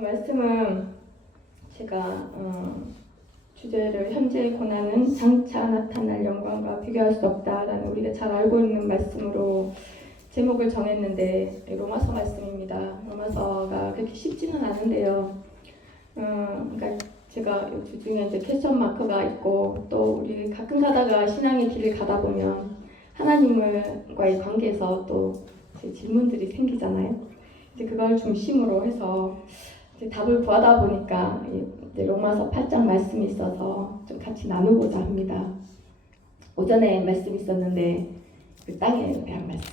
말씀은 제가 주제를 현재의 고난은 장차 나타날 영광과 비교할 수 없다라는 우리가 잘 알고 있는 말씀으로 제목을 정했는데 로마서 말씀입니다. 로마서가 그렇게 쉽지는 않은데요. 그러니까 제가 주중에 이제 퀘스천 마크가 있고 또 우리 가끔 가다가 신앙의 길을 가다 보면 하나님과의 관계에서 또 질문들이 생기잖아요. 이제 그걸 중심으로 해서 이제 답을 구하다 보니까 이제 로마서 8장 말씀이 있어서 좀 같이 나누고자 합니다. 오전에 말씀이 있었는데 그 땅에 대한 말씀.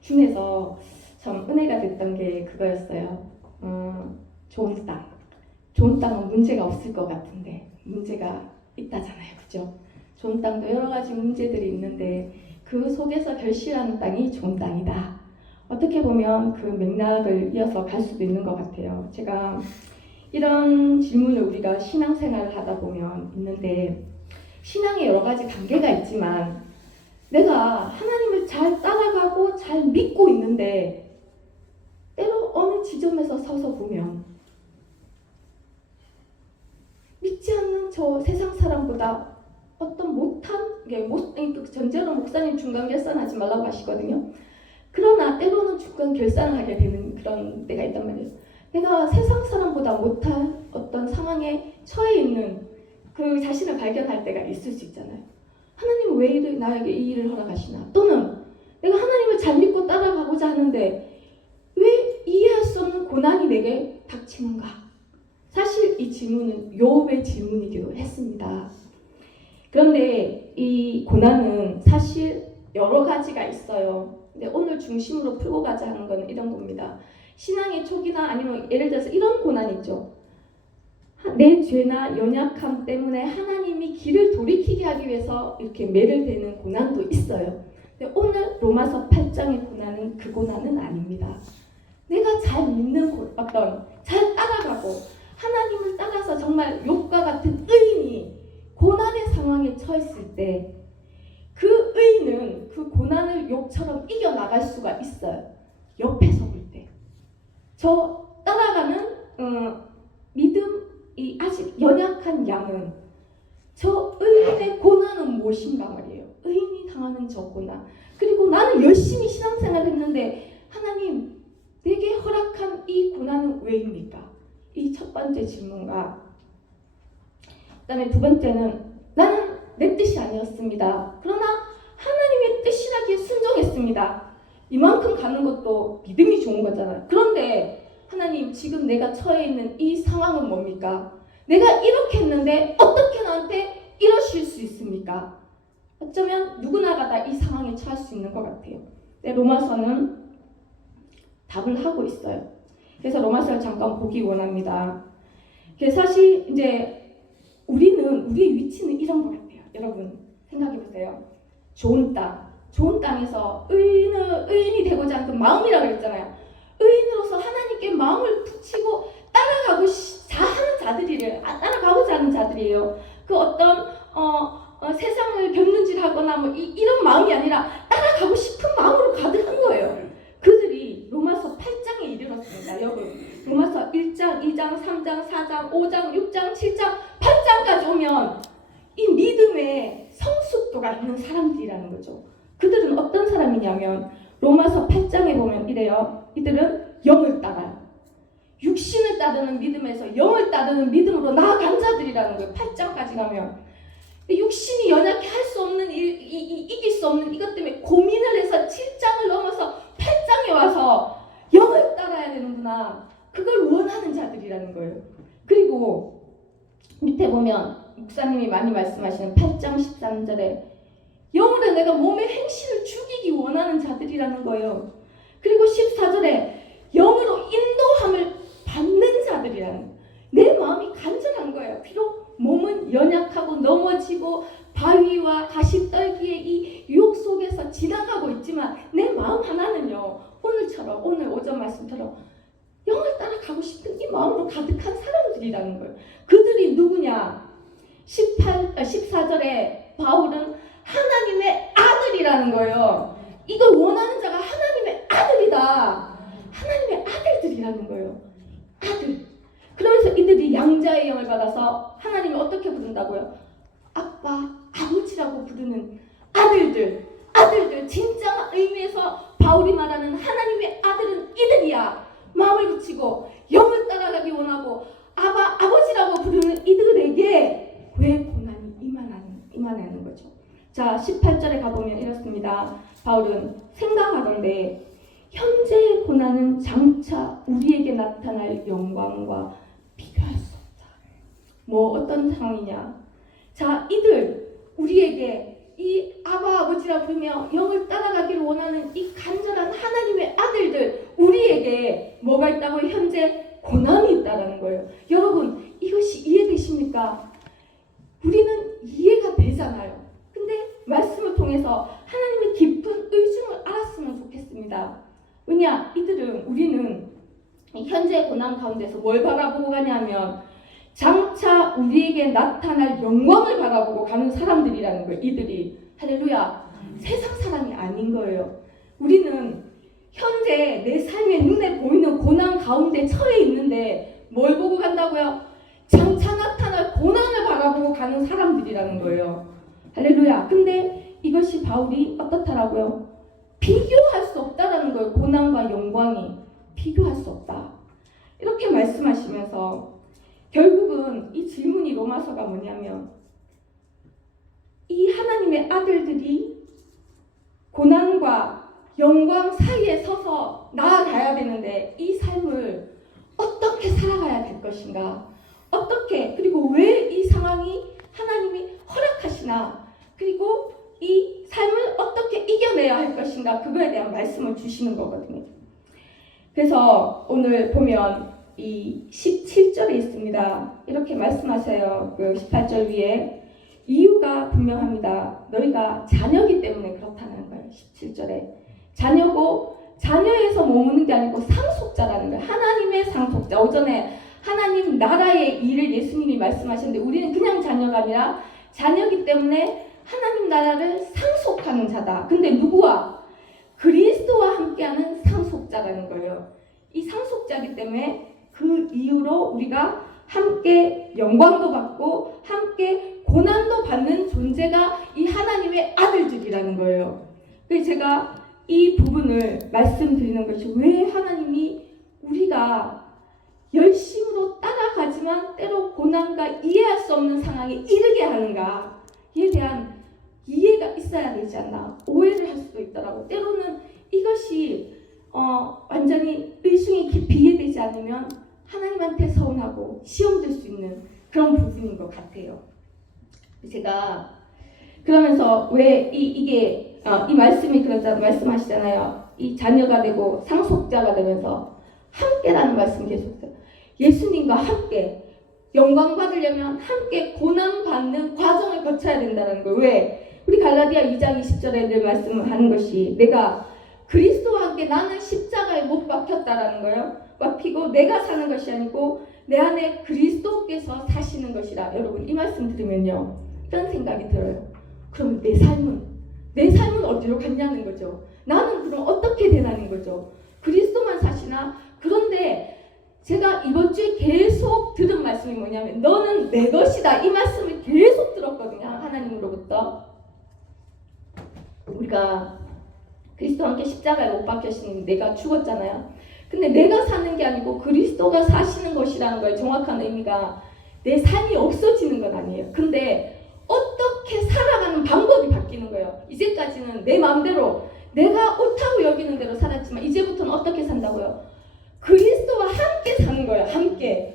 중에서 참 은혜가 됐던 게 그거였어요. 좋은 땅. 좋은 땅은 문제가 없을 것 같은데 문제가 있다잖아요. 그죠? 좋은 땅도 여러 가지 문제들이 있는데 그 속에서 결실하는 땅이 좋은 땅이다. 어떻게 보면 그 맥락을 이어서 갈 수도 있는 것 같아요. 제가 이런 질문을 우리가 신앙생활을 하다 보면 있는데 신앙에 여러 가지 단계가 있지만 내가 하나님을 잘 따라가고 잘 믿고 있는데 때로 어느 지점에서 서서 보면 믿지 않는 저 세상 사람보다 어떤 못한 전제로 목사님 중간 결산하지 말라고 하시거든요. 그러나 때로는 중간 결산을 하게 되는 그런 때가 있단 말이에요. 내가 세상 사람보다 못한 어떤 상황에 처해 있는 그 자신을 발견할 때가 있을 수 있잖아요. 하나님은 왜 나에게 이 일을 허락하시나? 또는 내가 하나님을 잘 믿고 따라가고자 하는데 왜 이해할 수 없는 고난이 내게 닥치는가? 사실 이 질문은 욥의 질문이기도 했습니다. 그런데 이 고난은 사실 여러 가지가 있어요. 근데 오늘 중심으로 풀고 가자 하는 건 이런 겁니다. 신앙의 초기나 아니면 예를 들어서 이런 고난 있죠. 내 죄나 연약함 때문에 하나님이 길을 돌이키게 하기 위해서 이렇게 매를 대는 고난도 있어요. 근데 오늘 로마서 8장의 고난은 그 고난은 아닙니다. 내가 잘 믿는 잘 따라가고 하나님을 따라서 정말 욥과 같은 의인이 고난의 상황에 처했을 때 그 의인은 그 고난을 욥처럼 이겨나갈 수가 있어요. 옆에서 볼 때. 저 따라가는 믿음이 아직 연약한 양은 저 의인의 고난은 무엇인가 말이에요. 의인이 당하는 저 고난. 그리고 나는 열심히 신앙생활을 했는데 하나님 내게 허락한 이 고난은 왜입니까? 이 첫 번째 질문과 그 다음에 두 번째는 나는 내 뜻이 아니었습니다. 그러나 하나님의 뜻이라기에 순종했습니다. 이만큼 가는 것도 믿음이 좋은 거잖아요. 그런데 하나님 지금 내가 처해 있는 이 상황은 뭡니까? 내가 이렇게 했는데 어떻게 나한테 이러실 수 있습니까? 어쩌면 누구나가 다 이 상황에 처할 수 있는 것 같아요. 로마서는 답을 하고 있어요. 그래서 로마서를 잠깐 보기 원합니다. 사실 이제 우리의 위치는 이런 것 같아요. 여러분 생각해 보세요. 좋은 땅에서 의인이 되고자 하는 그 마음이라고 했잖아요. 의인으로서 하나님께 마음을 붙이고 따라가고자 하는 자들이에요. 그 어떤 세상을 견눈질하거나 뭐 이런 마음이 아니라 따라가고 싶은 마음으로 가득한 거예요. 그들이 로마서 8장에 이르렀습니다. 여러분 로마서 1장, 2장, 3장, 4장, 5장, 6장, 7장, 8장까지 오면 이 믿음의 성숙도가 있는 사람들이라는 거죠. 그들은 어떤 사람이냐면 로마서 8장에 보면 이래요. 이들은 영을 따라요. 육신을 따르는 믿음에서 영을 따르는 믿음으로 나아간 자들이라는 거예요. 8장까지 가면 육신이 연약해 할 수 없는 이길 수 없는 이것 때문에 고민을 해서 7장을 넘어서 8장에 와서 영을 따라야 되는구나. 그걸 원하는 자들이라는 거예요. 그리고 밑에 보면 목사님이 많이 말씀하시는 8장 13절에 영으로 내가 몸의 행실을 죽이기 원하는 자들이라는 거예요. 그리고 14절에 영으로 인도함을 받는 자들이라는 거예요. 내 마음이 간절한 거예요. 비록 몸은 연약하고 넘어지고 바위와 가시떨기의 이 유혹 속에서 지나가고 있지만 내 마음 하나는요. 오늘 오전 말씀처럼 영을 따라가고 싶은 이 마음으로 가득한 사람들이라는 거예요. 그들이 누구냐? 14절에 바울은 하나님의 아들이라는 거예요. 이걸 원하는 자가 하나님의 아들이다. 하나님의 아들들이라는 거예요. 아들. 그러면서 이들이 양자의 영을 받아서 하나님이 어떻게 부른다고요? 아빠, 아버지라고 부르는 아들들, 진짜 의미에서 바울이 말하는 하나님의 아들은 이들이야. 마음을 붙이고 영을 따라가기 원하고 아버지라고 부르는 이들에게 왜 고난이 임하는 거죠. 자, 18절에 가보면 이렇습니다. 바울은 생각하건대 현재의 고난은 장차 우리에게 나타날 영광과 비교할 수 없다. 뭐 어떤 상황이냐? 자, 이들 우리에게 이 아버지라 부르며 영을 따라가기를 원하는 이 간절한 하나님의 아들들, 우리에게 뭐가 있다고? 현재 고난이 있다라는 거예요. 여러분, 이것이 이해되십니까? 우리는 이해가 되잖아요. 근데 말씀을 통해서 하나님의 깊은 의중을 알았으면 좋겠습니다. 왜냐? 우리는 현재 고난 가운데서 뭘 바라보고 가냐면 장차 우리에게 나타날 영광을 바라보고 가는 사람들이라는 거예요. 이들이. 할렐루야. 세상 사람이 아닌 거예요. 우리는 현재 내 삶에 눈에 보이는 고난 가운데 처해 있는데 뭘 보고 간다고요? 장차 나타날 고난을 바라보고 가는 사람들이라는 거예요. 할렐루야. 근데 이것이 바울이 어떻다라고요? 비교할 수 없다라는 거예요. 고난과 영광이 비교할 수 없다. 이렇게 말씀하시면서 결국은 이 질문이 로마서가 뭐냐면 이 하나님의 아들들이 고난과 영광 사이에 서서 나아가야 되는데 이 삶을 어떻게 살아가야 될 것인가? 어떻게, 그리고 왜 이 상황이 하나님이 허락하시나? 그리고 이 삶을 어떻게 이겨내야 할 것인가? 그거에 대한 말씀을 주시는 거거든요. 그래서 오늘 보면 이 17절에 있습니다. 이렇게 말씀하세요. 그 18절 위에 이유가 분명합니다. 너희가 자녀이기 때문에 그렇다는 거예요. 17절에 자녀고 자녀에서 머무는 게 아니고 상속자라는 거예요. 하나님의 상속자. 오전에 하나님 나라의 일을 예수님이 말씀하셨는데 우리는 그냥 자녀가 아니라 자녀이기 때문에 하나님 나라를 상속하는 자다. 근데 누구와? 그리스도와 함께하는 상속자라는 거예요. 이 상속자이기 때문에 그 이유로 우리가 함께 영광도 받고 함께 고난도 받는 존재가 이 하나님의 아들들이라는 거예요. 그래서 제가 이 부분을 말씀드리는 것이 왜 하나님이 우리가 열심으로 따라가지만 때로 고난과 이해할 수 없는 상황에 이르게 하는가에 대한 이해가 있어야 되지 않나. 오해를 할 수도 있더라고. 때로는 이것이 완전히 의중이 깊이 이해되지 않으면 하나님한테 서운하고 시험될 수 있는 그런 부분인 것 같아요. 제가 그러면서 왜 이게 이 말씀이 그러자 말씀하시잖아요. 이 자녀가 되고 상속자가 되면서 함께라는 말씀 계속해요. 예수님과 함께 영광 받으려면 함께 고난 받는 과정을 거쳐야 된다는 거예요. 왜? 우리 갈라디아 2장 20절에 늘 말씀하는 것이 내가 그리스도와 함께 나는 십자가에 못 박혔다라는 거예요. 박히고 내가 사는 것이 아니고 내 안에 그리스도께서 사시는 것이라. 여러분 이 말씀 들으면요 어떤 생각이 들어요? 그럼 내 삶은 어디로 갔냐는 거죠. 나는 그럼 어떻게 되나는 거죠. 그리스도만 사시나? 그런데 제가 이번 주에 계속 들은 말씀이 뭐냐면 너는 내 것이다. 이 말씀을 계속 들었거든요. 하나님으로부터. 우리가 그리스도와 함께 십자가에 못 박혀신 내가 죽었잖아요. 근데 내가 사는 게 아니고 그리스도가 사시는 것이라는 거예요. 정확한 의미가 내 삶이 없어지는 건 아니에요. 근데 어떻게 살아가는 방법이 바뀌는 거예요. 이제까지는 내 마음대로 내가 옳다고 여기는 대로 살았지만 이제부터는 어떻게 산다고요? 그리스도와 함께 사는 거예요. 함께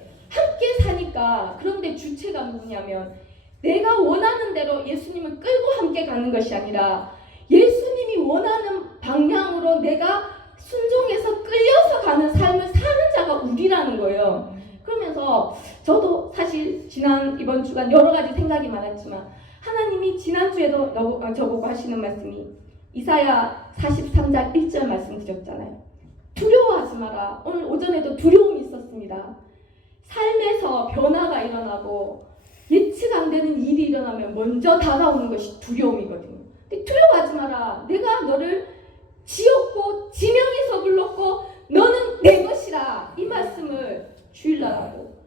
사니까. 그런데 주체가 누구냐면 내가 원하는 대로 예수님을 끌고 함께 가는 것이 아니라 예수님이 원하는 방향으로 내가 순종해서 끌려서 가는 삶을 사는 자가 우리라는 거예요. 그러면서 저도 사실 이번 주간 여러 가지 생각이 많았지만 하나님이 지난주에도 저보고 하시는 말씀이 이사야 43장 1절 말씀 드렸잖아요. 두려워하지 마라. 오늘 오전에도 두려움이 있었습니다. 삶에서 변화가 일어나고 예측 안 되는 일이 일어나면 먼저 다가오는 것이 두려움이거든요. 근데 두려워하지 마라. 내가 너를 지었고 지명해서 불렀고 너는 내 것이라. 이 말씀을 주일날 하고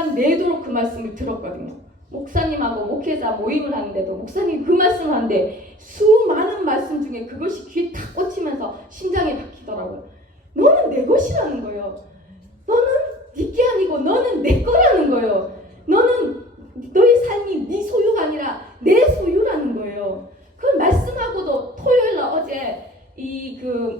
시간 내도록 그 말씀을 들었거든요. 목사님하고 목회자 모임을 하는데도 목사님 그 말씀을 하는데 수많은 말씀 중에 그것이 귀에 탁 꽂히면서 심장에 박히더라고요. 너는 내 것이라는 거예요. 너는 네게 아니고 너는 내 거라는 거예요. 너는 너의 삶이 네 소유가 아니라 내 소유라는 거예요. 그걸 말씀하고도 토요일날 어제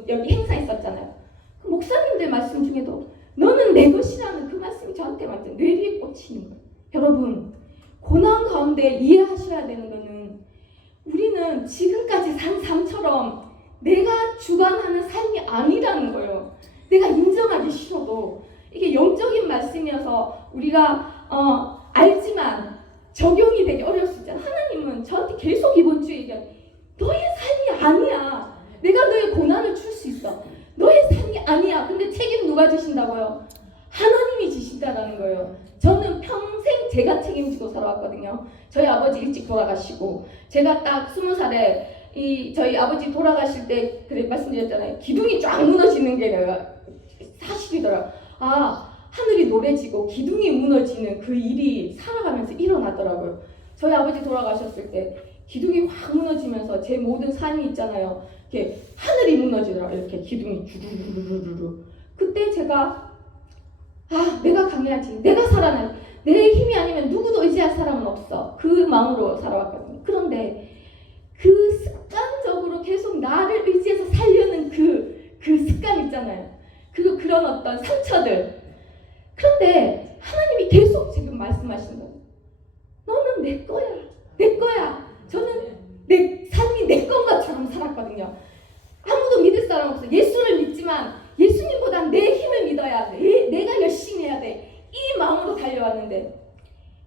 여기 행사 있었잖아요. 그 목사님들 말씀 중에도 너는 내 것이라는 그 말씀이 저한테 완전 뇌 위에 꽂히는 거예요. 여러분, 고난 가운데 이해하셔야 되는 거는 우리는 지금까지 산 삶처럼 내가 주관하는 삶이 아니라는 거예요. 내가 인정하기 싫어도 이게 영적인 말씀이어서 우리가 알지만 적용이 되게 어려울 수 있잖아요. 하나님은 저한테 계속 이번 주에 얘기해요. 너의 삶이 아니야. 내가 너의 고난을 줄 수 있어. 너의 삶이 아니야. 근데 책임 누가 지신다고요? 하나님이 지신다라는 거예요. 저는 평생 제가 책임지고 살아왔거든요. 저희 아버지 일찍 돌아가시고 제가 딱 20살에 저희 아버지 돌아가실 때 그래 말씀드렸잖아요. 기둥이 쫙 무너지는 게 내가 사실이더라. 하늘이 노래지고 기둥이 무너지는 그 일이 살아가면서 일어나더라고요. 저희 아버지 돌아가셨을 때 기둥이 확 무너지면서 제 모든 삶이 있잖아요. 이렇게 하늘이 무너지더라고요. 이렇게 기둥이 주르르르르르. 그때 제가 내가 강해야지. 내가 살아나야지. 내 힘이 아니면 누구도 의지할 사람은 없어. 그 마음으로 살아왔거든요. 그런데 그 습관적으로 계속 나를 의지해서 살려는 그 습관 있잖아요. 그리고 그런 어떤 상처들. 그런데 하나님이 계속 지금 말씀하시는 거예요. 너는 내 거야. 내 거야. 저는 내 삶이 내 건 것처럼 살았거든요. 아무도 믿을 사람 없어요. 예수를 믿지만 예수님보다 내 힘을 믿어야 돼. 내가 열심히 해야 돼. 이 마음으로 달려왔는데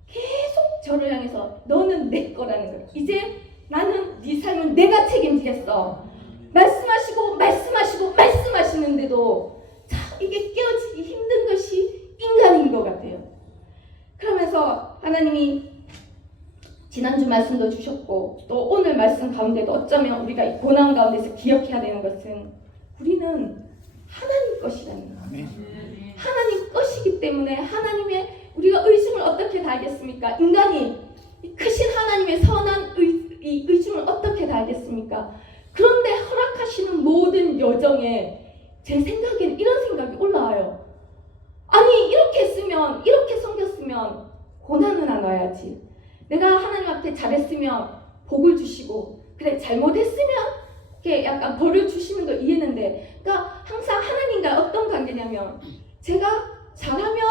계속 저를 향해서 너는 내 거라는 거예요. 이제 나는 네 삶은 내가 책임지겠어. 말씀하시는데도 참 이게 깨어지기 힘든 것이 인간인 것 같아요. 그러면서 하나님이 지난주 말씀도 주셨고 또 오늘 말씀 가운데도 어쩌면 우리가 이 고난 가운데서 기억해야 되는 것은 우리는 하나님 것이라는 거예요. 하나님 것이기 때문에 하나님의 우리가 의중을 어떻게 다 알겠습니까? 인간이 크신 하나님의 선한 의중을 어떻게 다 알겠습니까? 그런데 허락하시는 모든 여정에 제 생각에는 이런 생각이 올라와요. 아니 이렇게 했으면 이렇게 섬겼으면 고난은 안 와야지. 내가 하나님 앞에 잘했으면 복을 주시고 그래 잘못했으면 이렇게 약간 벌을 주시는 거 이해했는데 그러니까 항상 하나님과 어떤 관계냐면 제가 잘하면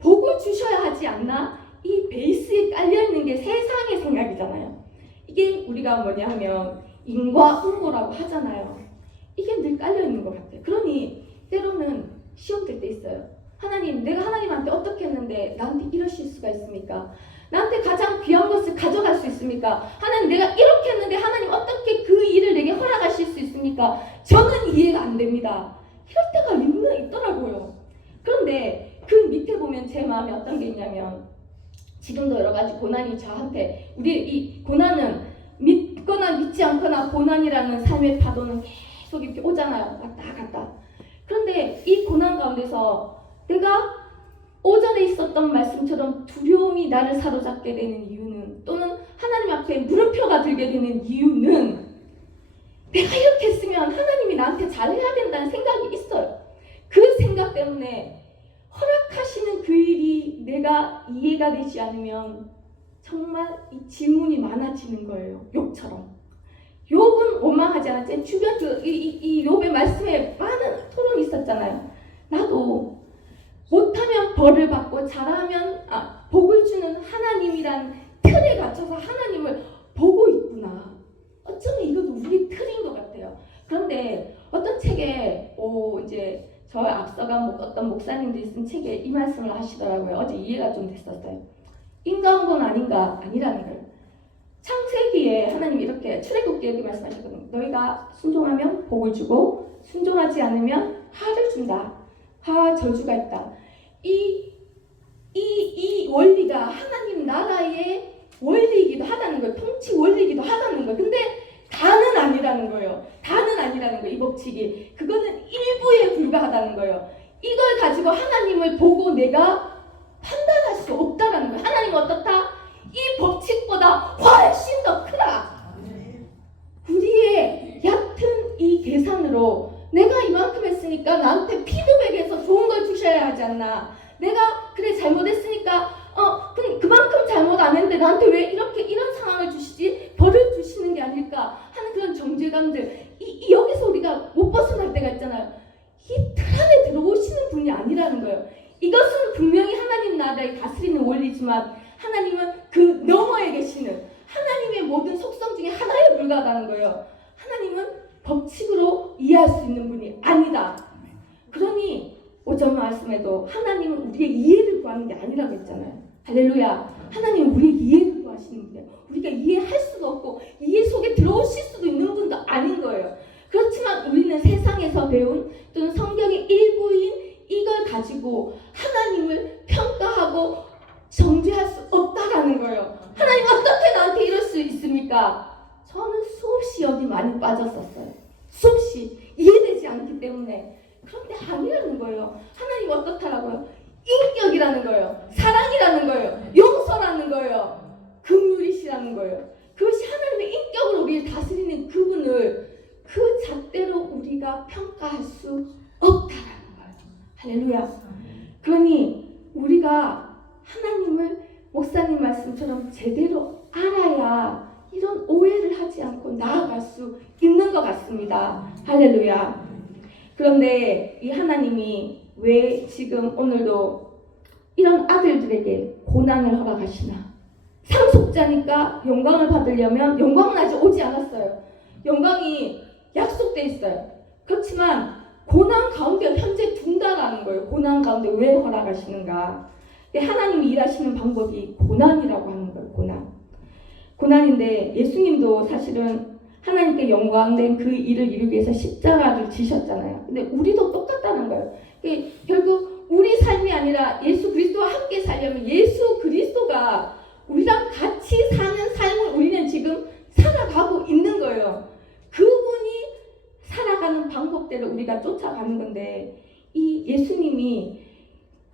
복을 주셔야 하지 않나? 이 베이스에 깔려있는 게 세상의 생각이잖아요. 이게 우리가 뭐냐 하면 인과응보라고 하잖아요. 이게 늘 깔려있는 것 같아요. 그러니 때로는 시험 될 때 있어요. 하나님, 내가 하나님한테 어떻게 했는데 나한테 이러실 수가 있습니까? 나한테 가장 귀한 것을 가져갈 수 있습니까? 하나님, 내가 이렇게 했는데 하나님 어떻게 그 일을 내게 허락하실 수 있습니까? 저는 이해가 안 됩니다. 이럴 때가 있더라고요. 그런데 그 밑에 보면 제 마음에 어떤 게 있냐면 지금도 여러 가지 고난이 저한테 우리 이 고난은 믿거나 믿지 않거나 고난이라는 삶의 파도는 계속 이렇게 오잖아요. 왔다 갔다. 그런데 이 고난 가운데서 내가 오전에 있었던 말씀처럼 두려움이 나를 사로잡게 되는 이유는 또는 하나님 앞에 물음표가 들게 되는 이유는 내가 이렇게 했으면 하나님이 나한테 잘해야 된다는 생각이 있어요. 그 생각 때문에 허락하시는 그 일이 내가 이해가 되지 않으면 정말 이 질문이 많아지는 거예요. 욥처럼. 욥은 원망하지 않았지. 주변 이 욥의 말씀에 많은 토론이 있었잖아요. 나도 못하면 벌을 받고 잘하면 복을 주는 하나님이란 틀에 갇혀서 하나님을 보고 있구나. 어쩌면 이것도 우리 틀인 것 같아요. 그런데 어떤 책에 이제 저 앞서간 어떤 목사님들이 쓴 책에 이 말씀을 하시더라고요. 어제 이해가 좀 됐었어요. 인과응보는 아니라는 거예요. 창세기에 하나님이 이렇게 출애굽기에 이렇게 말씀하셨거든요. 너희가 순종하면 복을 주고 순종하지 않으면 화를 준다. 화와 저주가 있다. 이 원리가 하나님 나라의 원리이기도 하다는 거예요. 통치 원리이기도 하다는 거예요. 근데 다는 아니라는 거예요. 이 법칙이. 그거는 일부에 불과하다는 거예요. 이걸 가지고 하나님을 보고 내가 판단할 수 수 없다라는 거예요. 하나님은 어떻다? 이 법칙보다 훨씬 더 크다. 우리의 얕은 이 계산으로 내가 이만큼 했으니까 나한테 피드백해서 좋은 걸 주셔야 하지 않나. 내가 그래 잘못했으니까 그만큼 잘못 안 했는데 나한테 왜 이런 상황을 주시지? 벌을 주시는 게 아닐까 하는 그런 정죄감들, 여기서 우리가 못 벗어날 때가 있잖아요. 이 틀 안에 들어오시는 분이 아니라는 거예요. 이것은 분명히 하나님 나라의 다스리는 원리지만 하나님은 그 너머에 계시는 하나님의 모든 속성 중에 하나에 불과하다는 거예요. 하나님은 법칙으로 이해할 수 있는 분이 아니다. 그러니 오전 말씀에도 하나님은 우리의 이해를 구하는 게 아니라고 했잖아요. 할렐루야. 하나님은 우리의 이해를 구하시는 분이에요. 우리가 이해할 수도 없고 이해 속에 들어오실 수도 있는 분도 아닌 거예요. 그렇지만 우리는 세상에서 배운 또는 성경의 일부인 이걸 가지고 하나님을 평가하고 정죄할 수 없다라는 거예요. 하나님 어떻게 나한테 이럴 수 있습니까? 저는 수없이 여기 많이 빠졌었어요. 수없이 이해되지 않기 때문에. 그런데 아니라는 거예요. 하나님 어떻다라고요? 인격이라는 거예요. 사랑이라는 거예요. 용서라는 거예요. 긍휼이시라는 거예요. 그것이 하나님의 인격으로 우리를 다스리는 그분을 그 잣대로 우리가 평가할 수 없다라는 거예요. 할렐루야. 그러니 우리가 하나님을 목사님 말씀처럼 제대로 알아야 이런 오해를 하지 않고 나아갈 수 있는 것 같습니다. 할렐루야. 그런데 이 하나님이 왜 지금 오늘도 이런 아들들에게 고난을 허락하시나? 상속자니까 영광을 받으려면 영광은 아직 오지 않았어요. 영광이 약속돼 있어요. 그렇지만 고난 가운데 현재 둔다라는 거예요. 고난 가운데 왜 허락하시는가? 하나님이 일하시는 방법이 고난이라고 하는 거예요. 고난인데 예수님도 사실은 하나님께 영광된 그 일을 이루기 위해서 십자가를 지셨잖아요. 근데 우리도 똑같다는 거예요. 결국 우리 삶이 아니라 예수 그리스도와 함께 살려면 예수 그리스도가 우리랑 같이 사는 삶을 우리는 지금 살아가고 있는 거예요. 그분이 살아가는 방법대로 우리가 쫓아가는 건데 이 예수님이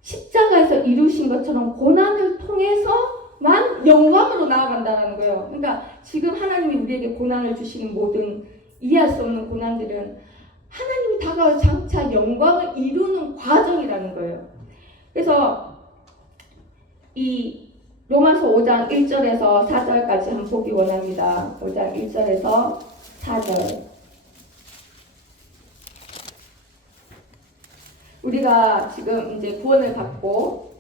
십자가에서 이루신 것처럼 고난을 통해서만 영광으로 나아간다는 거예요. 그러니까 지금 하나님이 우리에게 고난을 주시는 모든 이해할 수 없는 고난들은 하나님이 다가올 장차 영광을 이루는 과정이라는 거예요. 그래서 이 로마서 5장 1절에서 4절까지 한번 보기 원합니다. 5장 1절에서 4절. 우리가 지금 이제 구원을 받고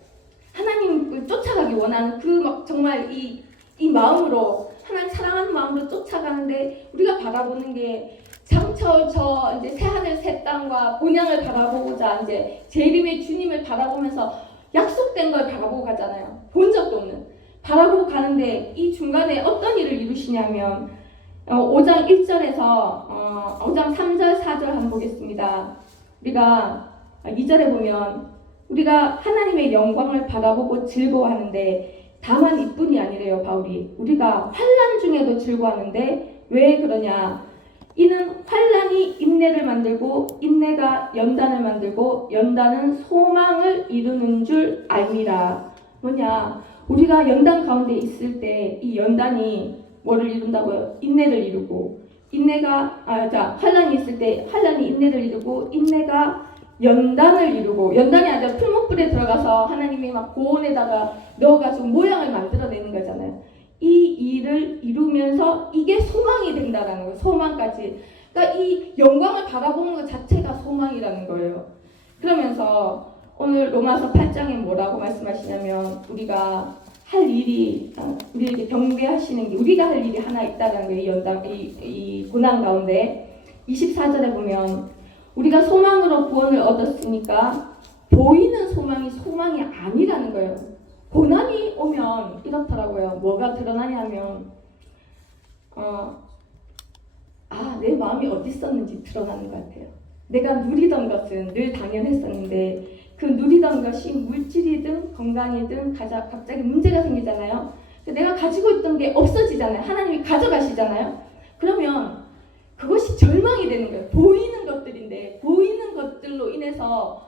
하나님을 쫓아가기 원하는 그 막 정말 이 마음으로 하나님 사랑하는 마음으로 쫓아가는데 우리가 바라보는 게 장차 저 이제 새 하늘 새 땅과 본향을 바라보고자 이제 제 이름의 주님을 바라보면서 약속된 걸 바라보고 가잖아요. 본 적도 없는 바라보고 가는데 이 중간에 어떤 일을 이루시냐면 5장 1절에서 5장 3절 4절 한번 보겠습니다. 우리가 2절에 보면 우리가 하나님의 영광을 바라보고 즐거워하는데 다만 이뿐이 아니래요. 바울이 우리가 환난 중에도 즐거워하는데 왜 그러냐? 이는 환난이 인내를 만들고 인내가 연단을 만들고 연단은 소망을 이루는 줄 알미라. 뭐냐? 우리가 연단 가운데 있을 때 이 연단이 뭐를 이룬다고요? 인내를 이루고 환난이 있을 때 환난이 인내를 이루고 인내가 연단을 이루고 연단이 아니라 풀목불에 들어가서 하나님이 막 고온에다가 넣어가지고 모양을 만들어내는 거잖아요. 이 일을 이루면서 이게 소망이 된다라는 거예요. 소망까지. 그러니까 이 영광을 바라보는 것 자체가 소망이라는 거예요. 그러면서 오늘 로마서 8장에 뭐라고 말씀하시냐면 우리가 할 일이 우리에게 경배하시는 게 우리가 할 일이 하나 있다는 거예요. 이 고난 가운데 24절에 보면 우리가 소망으로 구원을 얻었으니까 보이는 소망이 소망이 아니라는 거예요. 고난이 오면 이렇더라고요. 뭐가 드러나냐면 내 마음이 어디 있었는지 드러나는 것 같아요. 내가 누리던 것은 늘 당연했었는데 그 누리던 것이 물질이든 건강이든 갑자기 문제가 생기잖아요. 내가 가지고 있던 게 없어지잖아요. 하나님이 가져가시잖아요. 그러면 그것이 절망이 되는 거예요. 보이는 것들인데 보이는 것들로 인해서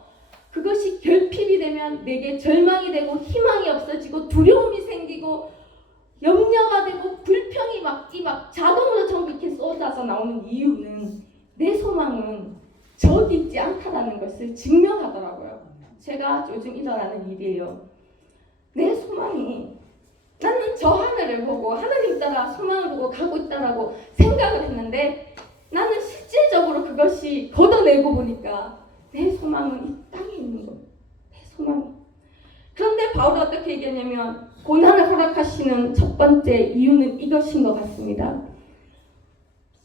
그것이 결핍이 되면 내게 절망이 되고 희망이 없어지고 두려움이 생기고 염려가 되고 불평이 막 자동으로 전부 이렇게 쏟아져 나오는 이유는 내 소망은 저기 있지 않다라는 것을 증명하더라고요. 제가 요즘 일어나는 일이에요. 내 소망이 나는 저 하늘을 보고 하나님 따라 소망을 보고 가고 있다라고 생각을 했는데 나는 실질적으로 그것이 걷어내고 보니까 내 소망은 이 땅에 있는 거예요. 내 소망이. 그런데 바울은 어떻게 얘기하냐면 고난을 허락하시는 첫 번째 이유는 이것인 것 같습니다.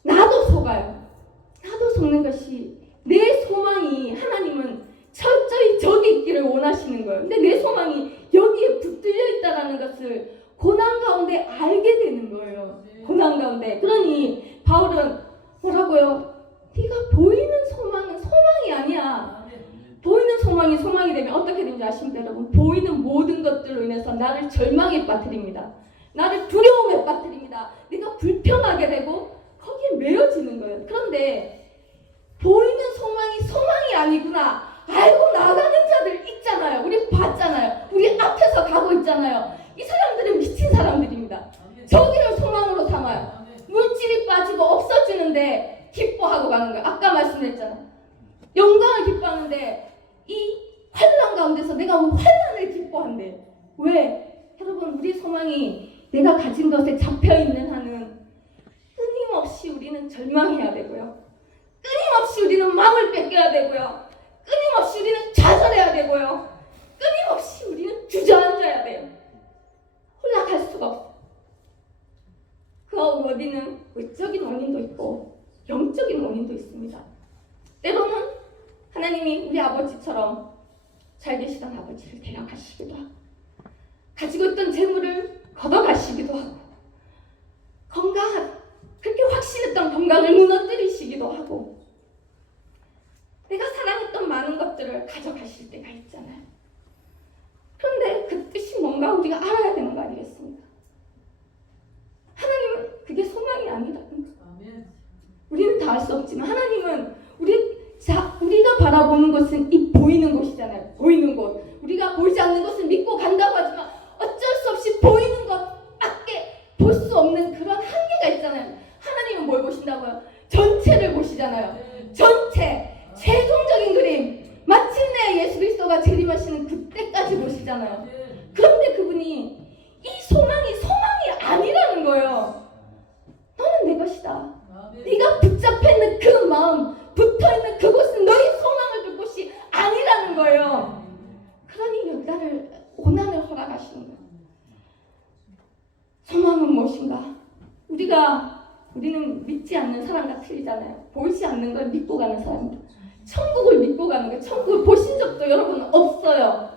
나도 속아요. 나도 속는 것이 내 소망이 하나님은 철저히 저기 있기를 원하시는 거예요. 근데 내 소망이 여기에 붙들려 있다는 것을 고난 가운데 알게 되는 거예요. 고난 가운데. 그러니 바울은 뭐라고요? 네가 보이는 소망은 소망이 아니야. 보이는 소망이 소망이 되면 어떻게 되는지 아십니까 여러분? 보이는 모든 것들로 인해서 나를 절망에 빠뜨립니다. 나를 두려움에 빠뜨립니다. 내가 불평하게 되고 거기에 매여지는 거예요. 그런데 보이는 소망이 소망이 아니구나 알고 나가는 자들 있잖아요. 우리 봤잖아요. 우리 앞에서 가고 있잖아요. 이 사람들은 미친 사람들입니다. 저기를 소망으로 삼아요. 물질이 빠지고 없어지는데 기뻐하고 가는 거예요. 아까 말씀드렸잖아요. 영광을 기뻐하는데 이 환난 가운데서 내가 환난을 기뻐한대. 왜? 여러분 우리 소망이 내가 가진 것에 잡혀있는 한은 끊임없이 우리는 절망해야 되고요. 끊임없이 우리는 마음을 뺏겨야 되고요. 끊임없이 우리는 좌절해야 되고요. 끊임없이 우리는 주저앉아야 돼요. 올라갈 수가 없어요. 그 원인은 외적인 원인도 있고 영적인 원인도 있습니다. 때로는 하나님이 우리 아버지처럼 잘 계시던 아버지를 데려가시기도 하고 가지고 있던 재물을 걷어가시기도 하고 그렇게 확신했던 건강을 무너뜨리시기도 하고 내가 사랑했던 많은 것들을 가져가실 때가 있잖아요. 그런데 그 뜻이 뭔가 우리가 알아야 되는 거 아니겠습니까? 하나님은 그게 소망이 아니라는 거예요. 우리는 다 알 수 없지만 하나님은 우리가 바라보는 것은 이 보이는 곳이잖아요. 보이는 곳. 우리가 보이지 않는 것을 믿고 간다고 하지만 어쩔 수 없이 보이는 것밖에 볼 수 없는 그런 한계가 있잖아요. 하나님은 뭘 보신다고요? 전체를 보시잖아요. 전체. 최종적인 그림. 마침내 예수 그리스도가 재림하시는 그때까지 보시잖아요. 그런데 그분이 이 소망이 아니라는 거예요. 너는 내 것이다. 네가 붙잡혀있는 그 마음, 붙어있는 그곳은 너의 소망을 둘 곳이 아니라는 거예요. 그러니 나를 고난을 허락하시는 거예요. 소망은 무엇인가? 우리는 믿지 않는 사람과 틀리잖아요. 보이지 않는 걸 믿고 가는 사람입니다. 천국을 믿고 가는 거예요. 천국을 보신 적도 여러분 없어요.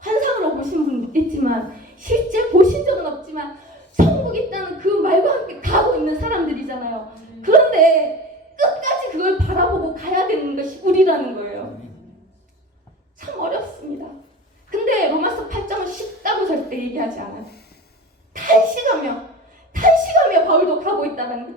환상으로 보신 분 있지만 실제 보신 적은 없지만 천국 있다는 그 말과 함께 가고 있는 사람들이잖아요. 그런데 끝까지 그걸 바라보고 가야 되는 것이 우리라는 거예요. 참 어렵습니다. 근데 로마서 8장은 쉽다고 절대 얘기하지 않아요. 탄식하며 바울도 가고 있다는 거예요.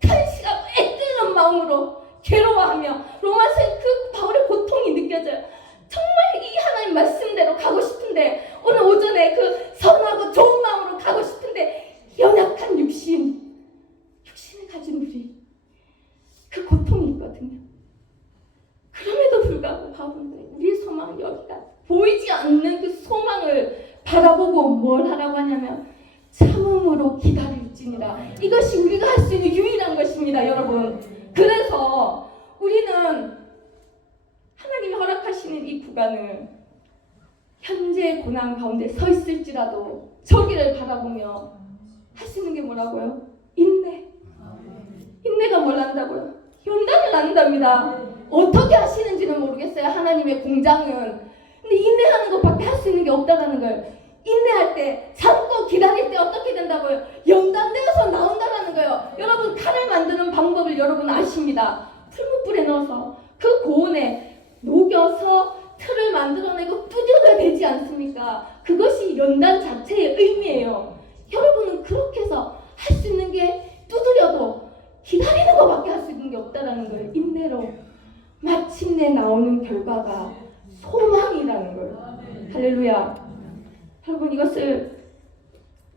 탄식하고 애끓는 마음으로 괴로워하며 로마서의 그 바울의 고통이 느껴져요. 정말 이 하나님 말씀대로 가고 싶은데 오늘 오전에 그 선하고 좋은 마음으로 가고 싶은데 연약한 육신을 가진 우리 그 고통이 있거든요. 그럼에도 불구하고 바울은 우리의 소망은 여기다 보이지 않는 그 소망을 바라보고 뭘 하라고 하냐면 참음으로 기다릴지니라. 이것이 우리가 할 수 있는 유일한 것입니다, 여러분. 그래서 우리는 하나님이 허락하시는 이 구간을 현재 고난 가운데 서 있을지라도 저기를 바라보며 할 수 있는 게 뭐라고요? 인내가 뭘 한다고요? 연단을 한답니다. 어떻게 하시는지는 모르겠어요. 하나님의 공장은. 근데 인내하는 것밖에 할 수 있는 게 없다는 거예요. 인내할 때, 참고 기다릴 때 어떻게 된다고요? 연단되어서 나온다는 거예요. 여러분 칼을 만드는 방법을 여러분 아십니다. 풀무불에 넣어서 그 고온에 녹여서 틀을 만들어내고 두들겨 대지 않습니까? 그것이 연단 자체의 의미예요. 여러분은 그렇게 해서 할 수 있는 게 두드려도 기다리는 것밖에 할 수 있는 게 없다는 거예요. 인내로 마침내 나오는 결과가 소망이 소망이라는 거예요. 할렐루야. 여러분, 이것을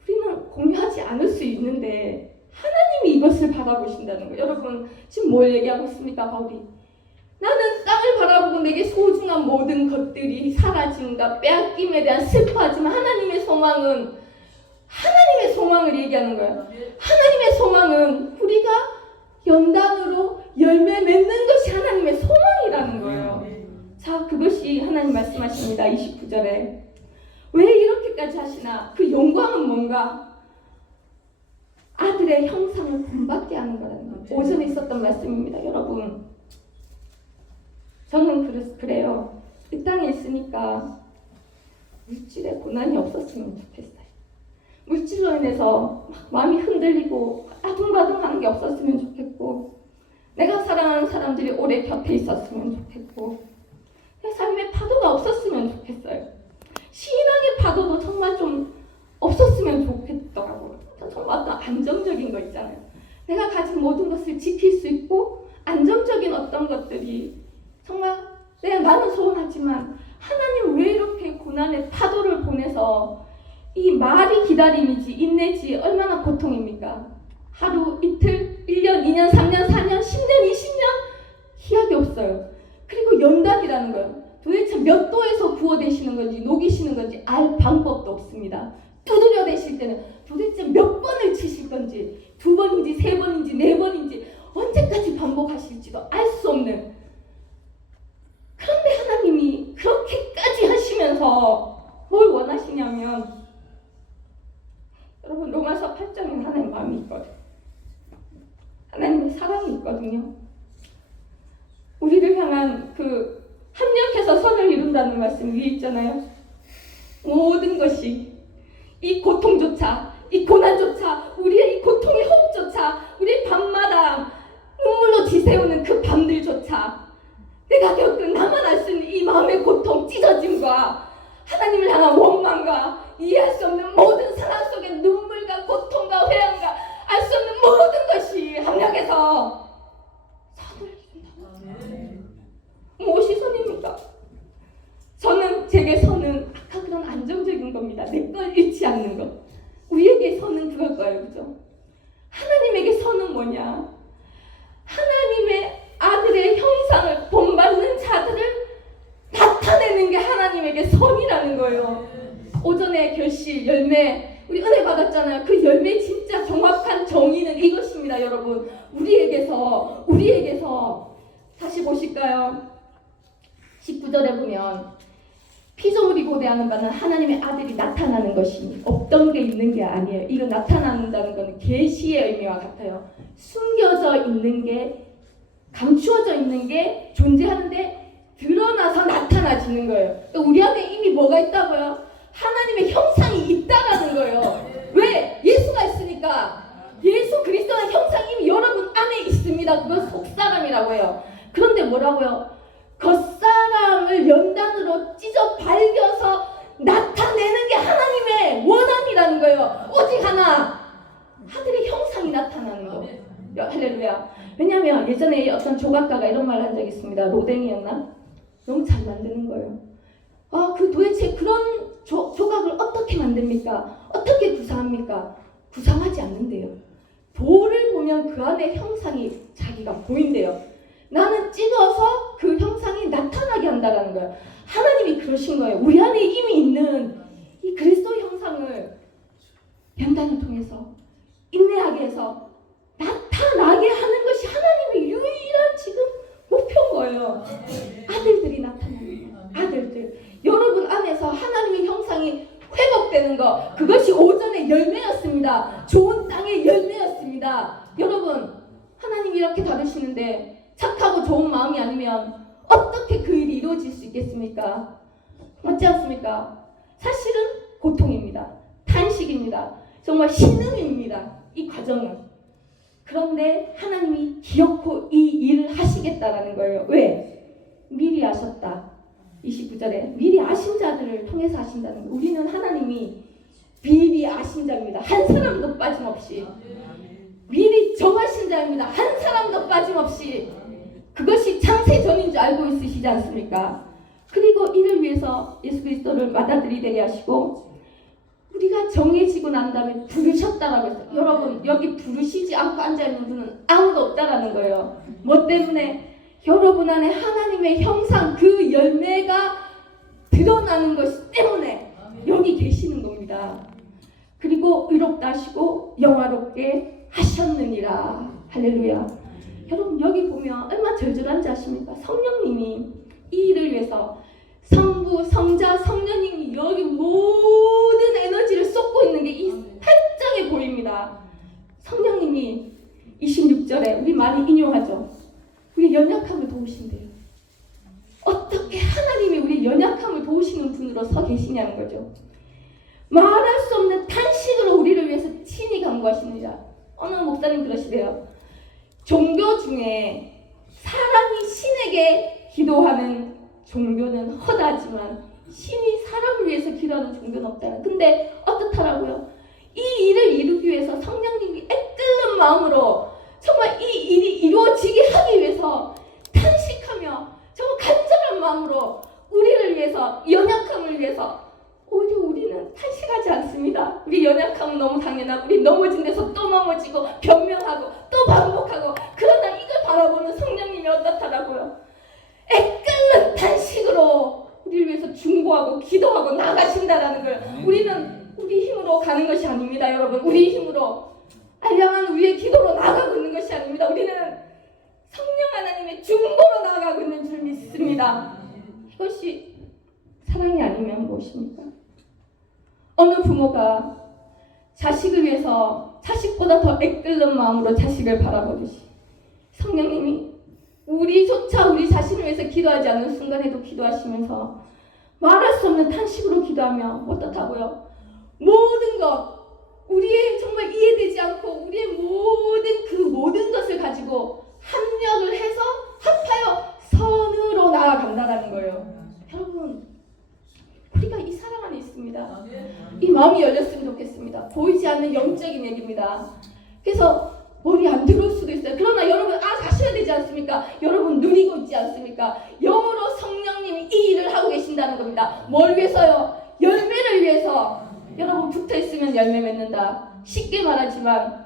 우리는 공유하지 않을 수 있는데 하나님이 이것을 바라보신다는 거예요. 여러분, 지금 뭘 얘기하고 있습니까, 바울이? 나는 땅을 바라보고 내게 소중한 모든 것들이 사라짐과 빼앗김에 대한 슬퍼하지만 하나님의 소망을 얘기하는 거예요. 하나님의 소망은 우리가 연단으로 열매 맺는 것이 하나님의 소망이라는 거예요. 자, 그것이 하나님 말씀하십니다. 29절에 왜 이렇게까지 하시나? 그 영광은 뭔가? 아들의 형상을 본받게 하는 거라는 거예요. 오전에 있었던 말씀입니다. 여러분, 저는 그래요. 이 땅에 있으니까 물질에 고난이 없었으면 좋겠어요. 물질로 인해서 마음이 흔들리고 아둥바둥하는 게 없었으면 좋겠고, 내가 사랑하는 사람들이 오래 곁에 있었으면 좋겠고, 내 삶에 파도가 없었으면 좋겠어요. 신앙의 파도도 정말 좀 없었으면 좋겠더라고요. 정말 어떤 안정적인 거 있잖아요. 내가 가진 모든 것을 지킬 수 있고 안정적인 어떤 것들이 정말 나는 소원하지만 하나님 왜 이렇게 고난의 파도를 보내서 이 말이 기다림이지 인내지 얼마나 고통입니까? 하루, 이틀, 1년, 2년, 3년, 4년, 10년, 20년 희약이 없어요. 그리고 연단이라는 거예요. 도대체 몇 도에서 구워대시는 건지 녹이시는 건지 알 방법도 없습니다. 두드려 대실 때는 도대체 몇 번을 치실 건지 2번인지 3번인지 4번인지 언제까지 반복하실지도 알 수 없는, 그런데 하나님이 그렇게까지 하시면서 뭘 원하시냐면, 여러분, 로마서 8장에 하나님 마음이 있거든요. 하나님의 사랑이 있거든요. 우리를 향한 그 합력해서 선을 이룬다는 말씀 위에 있잖아요. 모든 것이 이 고통조차, 이 고난조차, 우리의 이 고통의 호흡조차, 우리의 밤마다 눈물로 지새우는 그 밤들조차, 내가 겪은 나만 알 수 있는 이 마음의 고통, 찢어짐과 하나님을 향한 원망과 이해할 수 없는 모든 상황 속에 눈물과 고통과 회한과 알 수 없는 모든 것이 합력해서 선을 이룬다. 무엇이 선입니까? 제게 선은 아까 그런 안정적인 겁니다. 내 걸 잃지 않는 것. 우리에게 선은 그걸 거예요. 그죠? 하나님에게 선은 뭐냐? 하나님의 아들의 형상을 본받는 자들을 나타내는 게 하나님에게 선이라는 거예요. 오전에 결실, 열매, 우리 은혜 받았잖아요. 그 열매 진짜 정확한 정의는 이것입니다. 여러분, 우리에게서 다시 보실까요? 19절에 보면 피조물이 고대하는 바는 하나님의 아들이 나타나는 것이니 없던 게 있는 게 아니에요. 이거 나타난다는 것은 계시의 의미와 같아요. 숨겨져 있는 게, 감추어져 있는 게 존재하는데 드러나서 나타나지는 거예요. 그러니까 우리 안에 이미 뭐가 있다고요? 하나님의 형상이 있다라는 거예요. 왜? 예수가 있으니까. 예수 그리스도의 형상이 이미 여러분 안에 있습니다. 그건 속사람이라고 해요. 그런데 뭐라고요? 겉사람을 연단으로 찢어 발겨서 나타내는 게 하나님의 원함이라는 거예요. 오직 하나, 아들의 형상이 나타나는 거. 할렐루야. 왜냐하면 예전에 어떤 조각가가 이런 말을 한 적이 있습니다. 로댕이었나? 너무 잘 만드는 거예요. 그 도대체 그런 조각을 어떻게 만듭니까? 어떻게 구상합니까? 구상하지 않는데요. 돌을 보면 그 안에 형상이 자기가 보인대요. 나는 찍어서 그 형상이 나타나게 한다는 거예요. 하나님이 그러신 거예요. 우리 안에 이미 있는 이 그리스도 형상을 연단을 통해서 인내하게 해서 나타나게 하는 것이 하나님의 유일한 지금 목표인 거예요. 아들들이 나타나는 거예요. 아들들. 여러분 안에서 하나님의 형상이 회복되는 것, 그것이 오전의 열매였습니다. 좋은 땅의 열매였습니다. 여러분, 하나님이 이렇게 다루시는데 착하고 좋은 마음이 아니면 어떻게 그 일이 이루어질 수 있겠습니까? 맞지 않습니까? 사실은 고통입니다. 탄식입니다. 정말 신음입니다. 이 과정은. 그런데 하나님이 기어코 이 일을 하시겠다라는 거예요. 왜? 미리 아셨다. 29절에 미리 아신 자들을 통해서 하신다는 거예요. 우리는 하나님이 미리 아신 자입니다. 한 사람도 빠짐없이. 미리 정하신 자입니다. 한 사람도 빠짐없이. 그것이 창세 전인 줄 알고 있으시지 않습니까? 그리고 이를 위해서 위해서 예수 그리스도를 받아들이게 하시고 우리가 정해지고 난 다음에 부르셨다라고 했어요. 여러분 여기 부르시지 않고 앉아있는 분은 아무도 없다라는 거예요. 뭐 때문에? 여러분 안에 하나님의 형상 그 열매가 드러나는 것이 때문에 여기 계시는 겁니다. 그리고 의롭다 하시고 영화롭게 하셨느니라. 할렐루야. 여러분 여기 보면 얼마나 절절한지 아십니까? 성령님이 이 일을 위해서 성부, 성자, 성령님이 여기 모든 에너지를 쏟고 있는 게 이 8장에 보입니다. 성령님이 26절에 우리 많이 인용하죠. 우리 연약함을 도우신대요. 어떻게 하나님이 우리 연약함을 도우시는 분으로 서 계시냐는 거죠. 말할 수 없는 탄식으로 우리를 위해서 친히 간구하시느니라. 어느 목사님 그러시대요. 종교 중에 사람이 신에게 기도하는 종교는 허다하지만 신이 사람을 위해서 기도하는 종교는 없다는. 근데 어떻더라고요? 이 일을 이루기 위해서 성령님이 애끓는 마음으로 정말 이 일이 이루어지게 하기 위해서 탄식하며 정말 간절한 마음으로 우리를 위해서, 연약함을 위해서. 오히려 우리는 탄식하지 않습니다. 우리 연약함은 너무 당연하고 우리 넘어진 데서 또 넘어지고 변명하고 또 반복하고, 그러나 이걸 바라보는 성령님이 어떻더라고요? 애끓는 탄식으로 우리를 위해서 중보하고 기도하고 나가신다라는 걸. 우리는 우리 힘으로 가는 것이 아닙니다. 여러분 우리 힘으로 알량한 우리의 기도로 나가고 있는 것이 아닙니다. 우리는 성령 하나님의 중보로 나아가고 있는 줄 믿습니다. 이것이 사랑이 아니면 무엇입니까? 어느 부모가 자식을 위해서 자식보다 더 애끓는 마음으로 자식을 바라보듯이 성령님이 우리조차 우리 자신을 위해서 기도하지 않는 순간에도 기도하시면서 말할 수 없는 탄식으로 기도하며 어떻다고요? 모든 것, 우리의 정말 이해되지 않고 우리의 모든 것을 가지고 합력을 해서 합하여 선으로 나아간다는 거예요. 여러분 우리가 이 사랑 안에 있습니다. 이 마음이 열렸으면 좋겠습니다. 보이지 않는 영적인 얘기입니다. 그래서 머리 안 들어올 수도 있어요. 그러나 여러분 가셔야 되지 않습니까? 여러분 누리고 있지 않습니까? 영으로 성령님이 이 일을 하고 계신다는 겁니다. 뭘 위해서요? 열매를 위해서. 여러분 붙어있으면 열매 맺는다. 쉽게 말하지만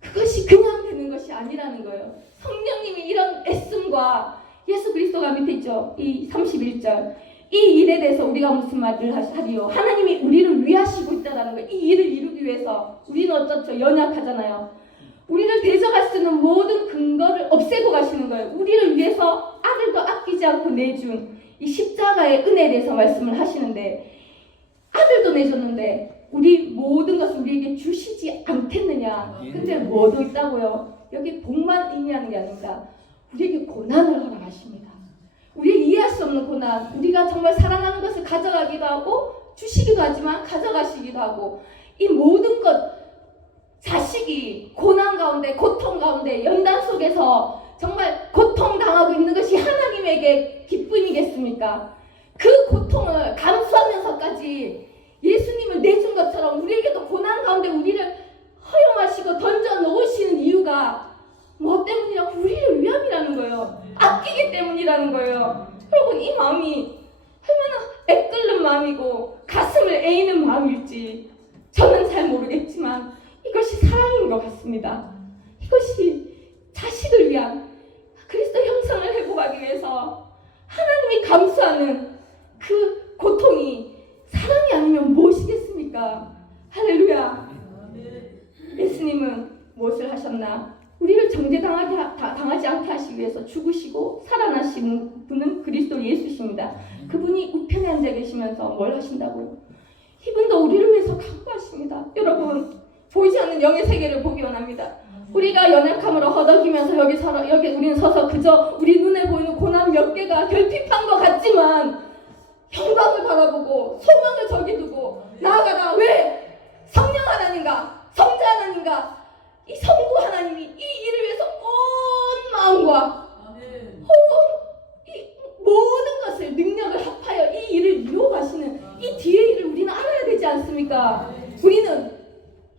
그것이 그냥 되는 것이 아니라는 거예요. 성령님이 이런 애씀과 예수 그리스도가 밑에 있죠. 이 31절. 이 일에 대해서 우리가 무슨 말을 하리요? 하나님이 우리를 위하시고 있다는 거예요. 이 일을 이루기 위해서. 우리는 어떻죠? 연약하잖아요. 우리를 대적할 수 있는 모든 근거를 없애고 가시는 거예요. 우리를 위해서 아들도 아끼지 않고 내준 이 십자가의 은혜에 대해서 말씀을 하시는데, 아들도 내줬는데 우리 모든 것을 우리에게 주시지 않겠느냐. 근데 뭐도 있다고요? 여기 복만 의미하는 게 아닙니다. 우리에게 고난을 허락하십니다. 우리가 이해할 수 없는 고난, 우리가 정말 사랑하는 것을 가져가기도 하고 주시기도 하지만 가져가시기도 하고, 이 모든 것, 자식이 고난 가운데 고통 가운데 연단 속에서 정말 고통당하고 있는 것이 하나님에게 기쁨이겠습니까? 그 고통을 감수하면서까지 예수님을 내준 것처럼 우리에게도 고난 가운데 우리를 허용하시고 던져 놓으시는 이유가 뭐 때문이라고? 우리를 위함이라는 거예요. 아끼기 때문이라는 거예요. 여러분 이 마음이 얼마나 애끓는 마음이고 가슴을 애이는 마음일지 저는 잘 모르겠지만 이것이 사랑인 것 같습니다. 이것이 자식을 위한 그리스도 형상을 회복하기 위해서 하나님이 감수하는 그 고통이 사랑이 아니면 무엇이겠습니까? 할렐루야. 예수님은 무엇을 하셨나? 우리를 정죄당하지 않게 하시기 위해서 죽으시고 살아나신 분은 그리스도 예수십니다. 그분이 우편에 앉아 계시면서 뭘 하신다고요? 이분도 우리를 위해서 간구하십니다. 여러분 보이지 않는 영의 세계를 보기 원합니다. 우리가 연약함으로 허덕이면서 여기 우리는 서서 그저 우리 눈에 보이는 고난 몇 개가 결핍한 것 같지만 영광을 바라보고 소망을 저기 두고 나아가라. 왜? 성령 하나님과 성자 하나님과 이 성부 하나님이 이 일을 위해서 온 마음과 이 모든 것을 능력을 합하여 이 일을 이루어 가시는 이 뒤의 일을 우리는 알아야 되지 않습니까? 우리는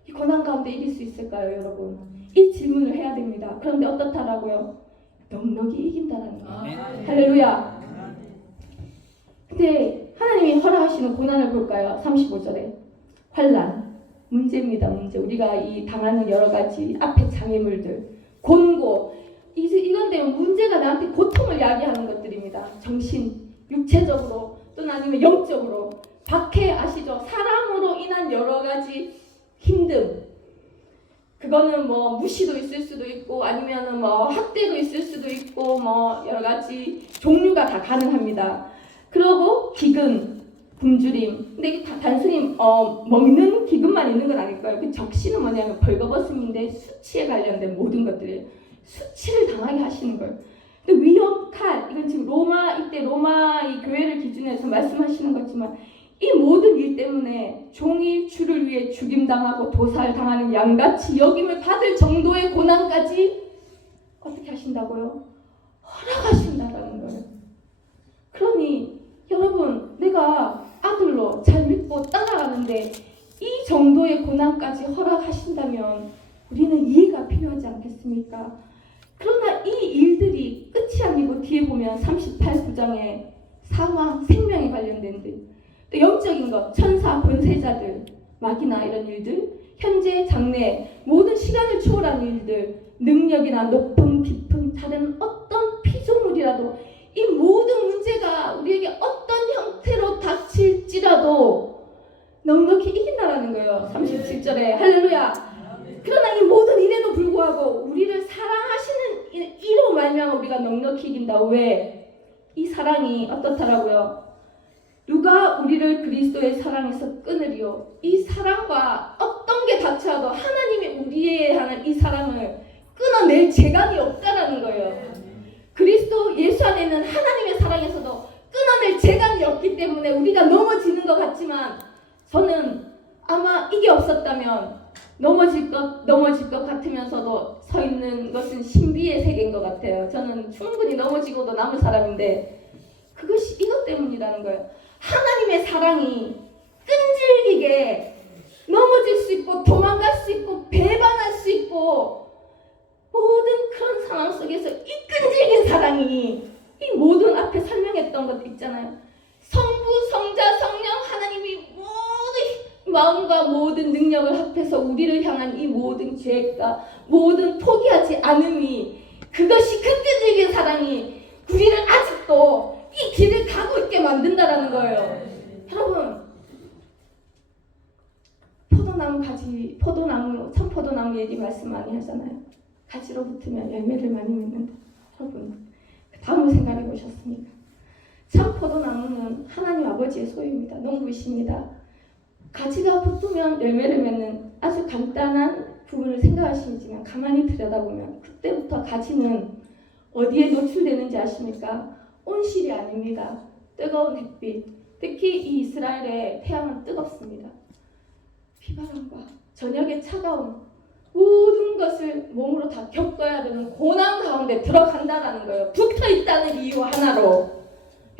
이 고난 가운데 이길 수 있을까요, 여러분? 이 질문을 해야 됩니다. 그런데 어떻다라고요? 넉넉히 이긴다는 거예요. 할렐루야. 이때 하나님이 허락하시는 고난을 볼까요? 35절에 환난, 문제입니다. 문제. 우리가 이 당하는 여러 가지 앞에 장애물들, 곤고, 이건 되면 문제가 나한테 고통을 야기하는 것들입니다. 정신, 육체적으로 또는 아니면 영적으로. 박해 아시죠? 사랑으로 인한 여러 가지 힘듦. 그거는 뭐 무시도 있을 수도 있고 아니면은 뭐 학대도 있을 수도 있고 뭐 여러 가지 종류가 다 가능합니다. 그리고 기근, 굶주림. 근데 이게 단순히 먹는 기근만 있는 건 아닐 거예요. 그 적시는 뭐냐면 벌거벗음인데 수치에 관련된 모든 것들이에요. 수치를 당하게 하시는 거예요. 근데 위협, 칼, 이건 지금 이때 로마 이 교회를 기준해서 말씀하시는 거지만 이 모든 일 때문에 종이 주를 위해 죽임당하고 도살당하는 양같이 여김을 받을 정도의 고난까지 어떻게 하신다고요? 허락하신다라는 거예요. 그러니 여러분, 내가 아들로 잘 믿고 따라가는데 이 정도의 고난까지 허락하신다면 우리는 이해가 필요하지 않겠습니까? 그러나 이 일들이 끝이 아니고 뒤에 보면 38구장에 사망, 생명에 관련된 듯 또 영적인 것, 천사, 권세자들, 마귀나 이런 일들, 현재, 장래, 모든 시간을 초월한 일들, 능력이나 높음, 깊음, 다른 어떤 피조물이라도 이 모든 문제가 우리에게 어떤 형태로 닥칠지라도 넉넉히 이긴다라는 거예요. 37절에 할렐루야. 그러나 이 모든 일에도 불구하고 우리를 사랑하시는 이로 말미암아 우리가 넉넉히 이긴다. 왜? 이 사랑이 어떻더라고요? 누가 우리를 그리스도의 사랑에서 끊으리요? 이 사랑과 어떤 게 닥쳐도 하나님이 우리에 하는 이 사랑을 끊어낼 재간이 없다라는 거예요. 그리스도 예수 안에는 하나님의 사랑에서도 끊어낼 재간이 없기 때문에 우리가 넘어지는 것 같지만 저는 아마 이게 없었다면 넘어질 것 같으면서도 서 있는 것은 신비의 세계인 것 같아요. 저는 충분히 넘어지고도 남은 사람인데 그것이 이것 때문이라는 거예요. 하나님의 사랑이 끈질기게 넘어질 수 있고 도망갈 수 있고 배반할 수 있고 모든 그런 상황 속에서 이 끈질긴 사랑이 이 모든 앞에 설명했던 것 있잖아요. 성부, 성자, 성령 하나님이 모든 마음과 모든 능력을 합해서 우리를 향한 이 모든 계획과 모든 포기하지 않음이 그것이 그 끈질긴 사랑이 우리를 아직도 이 길을 가고 있게 만든다라는 거예요. 여러분, 참포도나무 얘기 말씀 많이 하잖아요. 가지로 붙으면 열매를 많이 맺는다. 여러분, 다음을 생각해 보셨습니까? 참포도나무는 하나님 아버지의 소유입니다. 농부이십니다. 가지가 붙으면 열매를 맺는 아주 간단한 부분을 생각하시지만 가만히 들여다보면 그때부터 가지는 어디에 노출되는지 아십니까? 온실이 아닙니다. 뜨거운 햇빛. 특히 이 이스라엘의 태양은 뜨겁습니다. 비바람과 저녁의 차가움, 모든 것을 몸으로 다 겪어야 되는 고난 가운데 들어간다는 거예요. 붙어있다는 이유 하나로.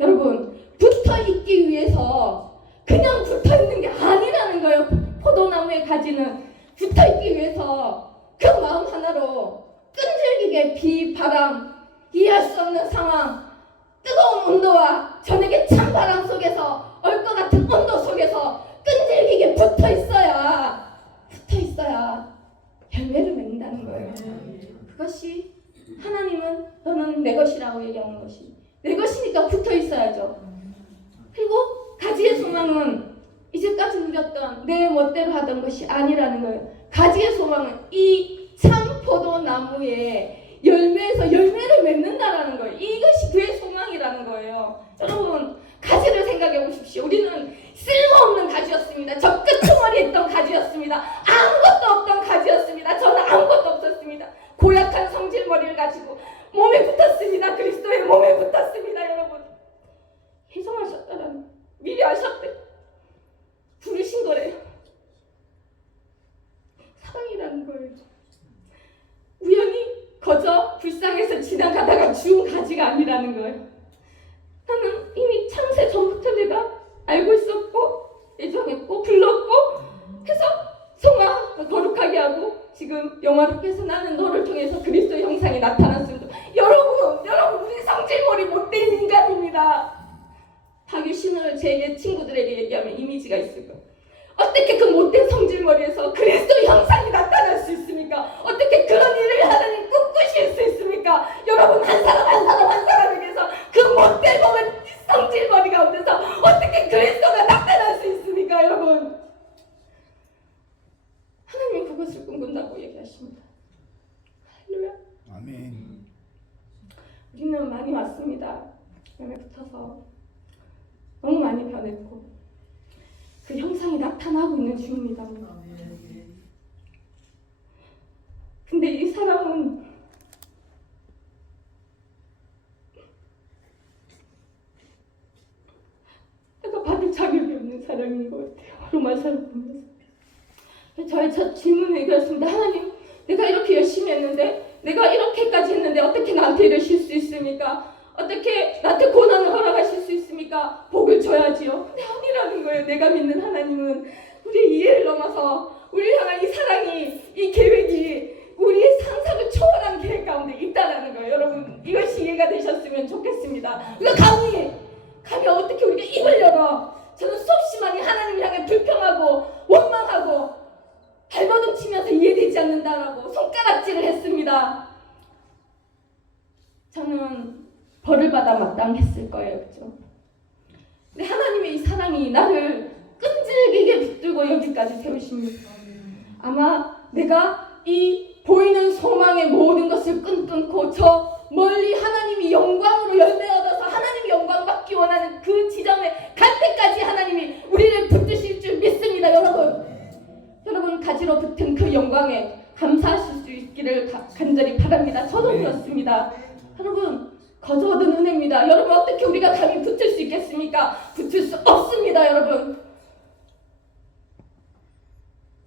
여러분, 붙어있기 위해서 그냥 붙어있는 게 아니라는 거예요. 포도나무의 가지는 붙어있기 위해서 그 마음 하나로 끈질기게 비, 바람, 이해할 수 없는 상황, 뜨거운 온도와 저녁의 찬바람 속에서 얼 것 같은 온도 속에서 끈질기게 붙어있어야 열매를 맺는다는 거예요. 그것이 하나님은 너는 내 것이라고 얘기하는 것이 내 것이니까 붙어있어야죠. 그리고 가지의 소망은 이제까지 누렸던 내 멋대로 하던 것이 아니라는 거예요. 가지의 소망은 이 참포도나무의 열매에서 열매를 맺는다라는 거예요. 이것이 그의 소망이라는 거예요. 여러분, 가지를 생각해 보십시오. 우리는 쓸모없는 가지였습니다. 저 끄트머리 했던 가지였습니다. 아무것도 없던 가지였습니다. 저는 아무것도 없었습니다. 고약한 성질머리를 가지고 몸에 붙었습니다. 그리스도의 몸에 붙었습니다. 여러분, 희생하셨다라는 미리 아셨대. 부르신 거래요. 사랑이라는 거예요. 우연히 거저 불쌍해서 지나가다가 주운 가지가 아니라는 거예요. 나는 이미 창세 전부터 내가 알고 있었고 애정했고 불렀고 해서 성화 거룩하게 하고 지금 영화롭게서 나는 너를 통해서 그리스도의 형상이 나타났습니다. 여러분 우리 성질머리 못된 인간입니다. 박유신 당신을 제 친구들에게 얘기하면 이미지가 있을 거예요. 어떻게 그 못된 성질머리에서 그리스도 형상이 나타날 수 있습니까? 어떻게 그런 일을 하나님 꿈꾸실 수 있습니까? 여러분, 한 사람 한 사람 한 사람에게서 그 못된 몸은 성질머리 가운데서 어떻게 그리스도가 나타날 수 있습니까? 여러분, 하나님이 그것을 꿈꾼다고 얘기하십니다. 할렐루야. 아멘. 우리는 많이 왔습니다. 몸에 붙어서 너무 많이 변했고 그 형상이 나타나고 있는 중입니다. 근데 이 사람은 내가 받을 자격이 없는 사람인 것 같아요. 로마서를 보면서 저의 첫 질문은 이거였습니다. 하나님, 내가 이렇게 열심히 했는데, 내가 이렇게까지 했는데 어떻게 나한테 이러실 수 있습니까? 어떻게 나한테 고난을 허락하실 수 있습니까? 복을 줘야지요. 근데 아니라는 거예요. 내가 믿는 하나님은 우리의 이해를 넘어서 우리를 향한 이 사랑이, 이 계획이 우리의 상상을 초월한 계획 가운데 있다는 거예요. 여러분, 이것이 이해가 되셨으면 좋겠습니다. 우리가 감히 어떻게 우리가 입을 열어 저는 수없이 많이 하나님을 향해 불평하고 원망하고 발버둥 치면서 이해되지 않는다라고 손가락질을 했습니다. 저는 벌을 받아 마땅했을 거예요. 그렇죠? 근데 하나님의 이 사랑이 나를 끈질기게 붙들고 여기까지 세우십니다. 아마 내가 이 보이는 소망의 모든 것을 끊고 저 멀리 하나님이 영광으로 열매 얻어서 하나님이 영광 받기 원하는 그 지점에 갈 때까지 하나님이 우리를 붙드실 줄 믿습니다. 여러분 가지로 붙은 그 영광에 감사하실 수 있기를 간절히 바랍니다. 저도 그렇습니다. 여러분, 거저 얻은 은혜입니다. 여러분, 어떻게 우리가 감히 붙을 수 있겠습니까? 붙을 수 없습니다. 여러분,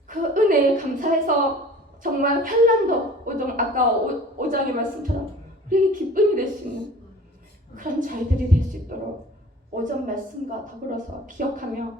그 은혜에 감사해서 정말 환난도 아까 5장의 말씀처럼 우리에게 기쁨이 될 수 있는 그런 저희들이 될 수 있도록 5장 말씀과 더불어서 기억하며,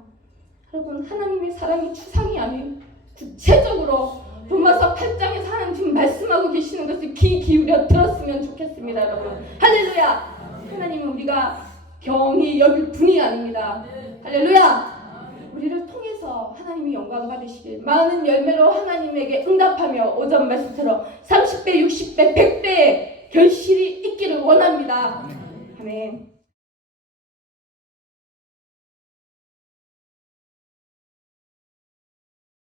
여러분, 하나님의 사랑이 추상이 아닌 구체적으로 로마서 8장에서 하나님 지금 말씀하고 계시는 것을 귀 기울여 들었으면 좋겠습니다. 여러분, 할렐루야. 하나님은 우리가 경히 여길 분이 아닙니다. 할렐루야. 우리를 통해서 하나님이 영광 받으시길, 많은 열매로 하나님에게 응답하며 5장 말씀처럼 30배, 60배, 100배의 결실이 있기를 원합니다. 아멘.